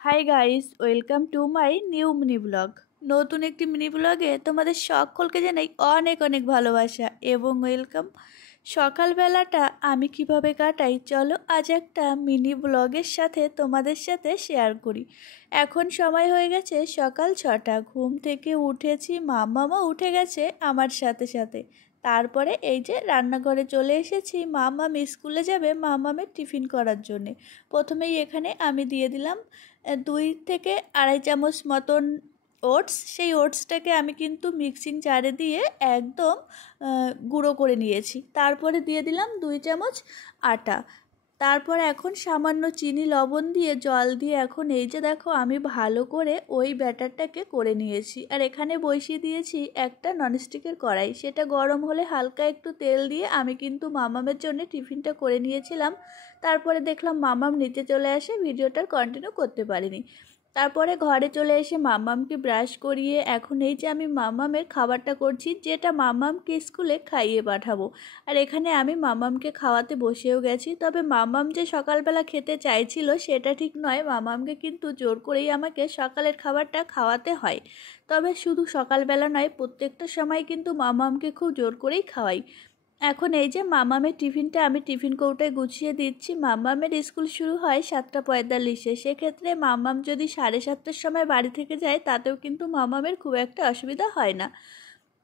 Hi guys, welcome to my new mini blog. নতুন একটি mini ব্লগে তোমাদের সকলকে জানাই অনেক অনেক ভালোবাসা এবং ওয়েলকাম। সকালবেলাটা আমি কিভাবে কাটাই চলো আজ একটা মিনি ব্লগের সাথে তোমাদের সাথে শেয়ার করি। এখন সময় হয়ে গেছে সকাল 6টা, ঘুম থেকে উঠেছি, মামামা উঠে গেছে আমার সাথে সাথে। তারপরে এই যে রান্নাঘরে চলে এসেছি, মামাম স্কুলে যাবে মামামের টিফিন করার জন্যে। প্রথমেই এখানে আমি দিয়ে দিলাম 2 থেকে আড়াই চামচ মতন ওটস। সেই ওটসটাকে আমি কিন্তু মিক্সিং জারে দিয়ে একদম গুঁড়ো করে নিয়েছি। তারপরে দিয়ে দিলাম 2 চামচ আটা। তারপর এখন সামান্য চিনি লবণ দিয়ে জল দিয়ে এখন এই যে দেখো আমি ভালো করে ওই ব্যাটারটাকে করে নিয়েছি। আর এখানে বসিয়ে দিয়েছি একটা ননস্টিকের কড়াই, সেটা গরম হলে হালকা একটু তেল দিয়ে আমি কিন্তু মামামের জন্য টিফিনটা করে নিয়েছিলাম। তারপরে দেখলাম মামাম নিচে চলে আসে, ভিডিওটার কন্টিনিউ করতে পারিনি। তারপরে ঘরে চলে এসে মামামকে ব্রাশ করিয়ে এখন এই যে আমি মামামের খাবারটা করছি, যেটা মামামকে স্কুলে খাইয়ে পাঠাবো। আর এখানে আমি মামামকে খাওয়াতে বসেও গেছি। তবে মামাম যে সকালবেলা খেতে চাইছিল সেটা ঠিক নয়, মামামকে কিন্তু জোর করেই আমাকে সকালের খাবারটা খাওয়াতে হয়। তবে শুধু সকালবেলা নয়, প্রত্যেকটা সময় কিন্তু মামামকে খুব জোর করেই খাওয়াই। এখন এই যে মামামের টিফিনটা আমি টিফিন কৌটায় গুছিয়ে দিচ্ছি। মামামের স্কুল শুরু হয় 7টা 45-এ, সেক্ষেত্রে মামাম যদি 7:30টার সময় বাড়ি থেকে যায় তাতেও কিন্তু মামামের খুব একটা অসুবিধা হয় না।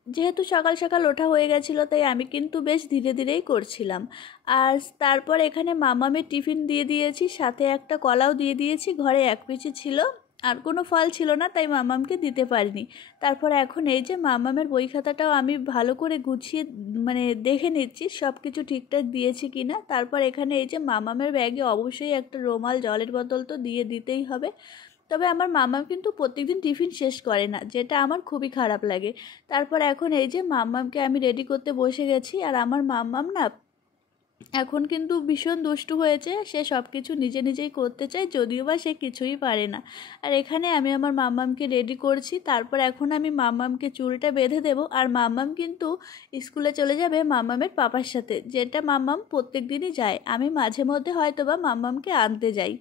যেহেতু সকাল সকাল ওঠা হয়ে গেছিলো তাই আমি কিন্তু বেশ ধীরে ধীরেই করছিলাম। আর তারপর এখানে মামামের টিফিন দিয়ে দিয়েছি, সাথে একটা কলাও দিয়ে দিয়েছি। ঘরে এক পিসি ছিল, আর কোনো ফল ছিল না, তাই মামামকে দিতে পারিনি। তারপর এখন এই যে মামামের বই খাতাটাও আমি ভালো করে গুছিয়ে দেখে নিচ্ছি সব কিছু ঠিকঠাক দিয়েছি কি না। তারপর এখানে এই যে মামামের ব্যাগে অবশ্যই একটা রুমাল, জলের বোতল তো দিতেই হবে। তবে আমার মামাম কিন্তু প্রত্যেকদিন টিফিন শেষ করে না, যেটা আমার খুবই খারাপ লাগে। তারপর এখন এই যে মাম্মামকে আমি রেডি করতে বসে গেছি। আর আমার মাম্মাম না এখন কিন্তু ভীষণ দুষ্টু হয়েছে, সে সব কিছু নিজে নিজেই করতে চায়, যদিও বা সে কিছুই পারে না। আর এখানে আমি আমার মাম্মামকে রেডি করছি। তারপর এখন আমি মাম্মামকে চুলটা বেঁধে দেব। আর মাম্মাম কিন্তু স্কুলে চলে যাবে মাম্মামের পাপার সাথে, যেটা মাম্মাম প্রত্যেক দিনই যায়। আমি মাঝে মধ্যে হয়তো বা মাম্মামকে আনতে যাই।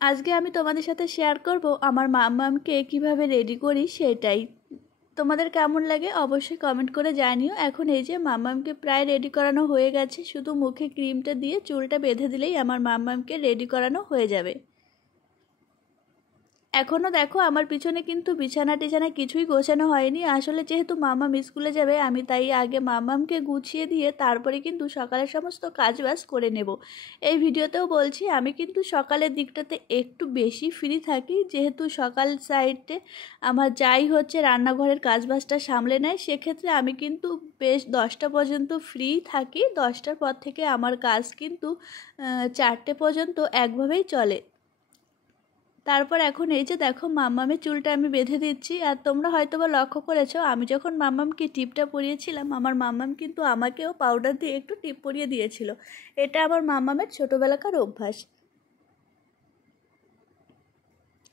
আজকে আমি তোমাদের সাথে শেয়ার করব আমার মাম্মামকে কিভাবে রেডি করি সেটাই। তোমাদের কেমন লাগে অবশ্যই কমেন্ট করে জানিও। এখন এই যে মাম্মামকে প্রায় রেডি করানো হয়ে গেছে, শুধু মুখে ক্রিমটা দিয়ে চুলটা বেঁধে দিলেই আমার মাম্মামকে রেডি করানো হয়ে যাবে। এখনও দেখো আমার পিছনে কিন্তু বিছানা টিছানা কিছুই গোছানো হয়নি। আসলে যেহেতু মামাম স্কুলে যাবে আমি তাই আগে মামামকে গুছিয়ে দিয়ে তারপরে কিন্তু সকালের সমস্ত কাজবাজ করে নেব। এই ভিডিওতেও বলছি আমি কিন্তু সকালের দিকটাতে একটু বেশি ফ্রি থাকি, যেহেতু সকাল সাইডে আমার যাই হচ্ছে রান্নাঘরের কাজবাজটা সামলে নেয়। সেক্ষেত্রে আমি কিন্তু বেশ 10টা পর্যন্ত ফ্রি থাকি। 10টার পর থেকে আমার কাজ কিন্তু 4টে পর্যন্ত একভাবেই চলে। তারপর এখন এই যে দেখো মাম্মামের চুলটা আমি বেঁধে দিচ্ছি। আর তোমরা হয়তো বা লক্ষ্য করেছো, আমি যখন মাম্মামকে টিপটা পরিয়েছিলাম আমার মাম্মাম কিন্তু আমাকেও পাউডার দিয়ে একটু টিপ পরিয়ে দিয়েছিল। এটা আমার মাম্মামের ছোটোবেলাকার অভ্যাস।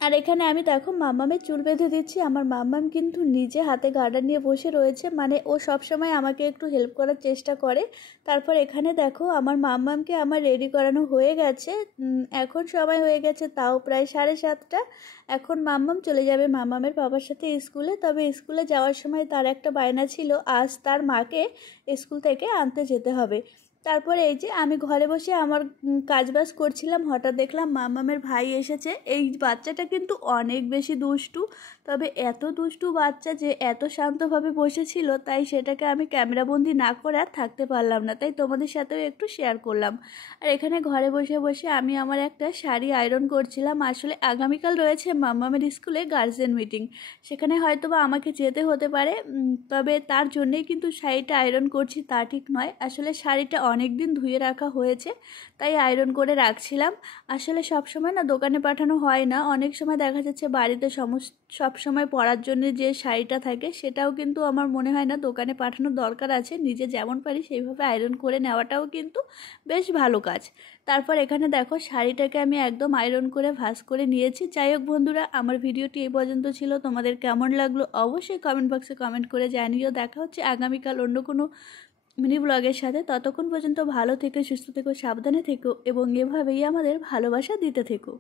আর এখানে আমি দেখো মাম্মামের চুল বেঁধে দিচ্ছি। আমার মাম্মাম কিন্তু নিজে হাতে গার্ডার নিয়ে বসে রয়েছে, ও সব সময় আমাকে একটু হেল্প করার চেষ্টা করে। তারপর এখানে দেখো আমার মাম্মামকে আমার রেডি করানো হয়ে গেছে। এখন সময় হয়ে গেছে তাও প্রায় 7:30। এখন মাম্মাম চলে যাবে মাম্মামের বাবার সাথে স্কুলে। তবে স্কুলে যাওয়ার সময় তার একটা বায়না ছিল, আজ তার মাকে স্কুল থেকে আনতে যেতে হবে। তারপরে এই যে আমি ঘরে বসে আমার কাজবাজ করছিলাম, হঠাৎ দেখলাম মামামের ভাই এসেছে। এই বাচ্চাটা কিন্তু অনেক বেশি দুষ্টু, তবে এত দুষ্টু বাচ্চা যে এত শান্তভাবে বসেছিল, তাই সেটাকে আমি ক্যামেরাবন্দি না করে আর থাকতে পারলাম না, তাই তোমাদের সাথেও একটু শেয়ার করলাম। আর এখানে ঘরে বসে বসে আমি আমার একটা শাড়ি আয়রন করছিলাম। আসলে আগামীকাল রয়েছে মামামের স্কুলে গার্জেন মিটিং, সেখানে হয়তো বা আমাকে যেতে হতে পারে। তবে তার জন্যেই কিন্তু শাড়িটা আয়রন করছি তা ঠিক নয়, আসলে শাড়িটা অনেক দিন ধুয়ে রাখা হয়েছে তাই আয়রন করে রাখছিলাম। আসলে সব সময় না দোকানে পাঠানো হয় না, অনেক সময় দেখা যাচ্ছে বাড়িতে সব সময় পরার জন্য যে শাড়িটা থাকে সেটাও কিন্তু আমার মনে হয় না দোকানে পাঠানোর দরকার আছে। নিজে যেমন পারি সেইভাবে আয়রন করে নেওয়াটাও কিন্তু বেশ ভালো কাজ। তারপর এখানে দেখো শাড়িটাকে আমি একদম আয়রন করে ভাঁজ করে নিয়েছি। যাই হোক বন্ধুরা, আমার ভিডিওটি এই পর্যন্ত ছিল। তোমাদের কেমন লাগলো অবশ্যই কমেন্ট বক্সে কমেন্ট করে জানিও। দেখা হচ্ছে আগামীকাল অন্য কোনো মিনি ব্লগের সাথে। ততক্ষণ পর্যন্ত ভালো থেকো, সুস্থ থেকো, সাবধানে থেকো এবং এভাবেই আমাদের ভালোবাসা দিতে থেকো।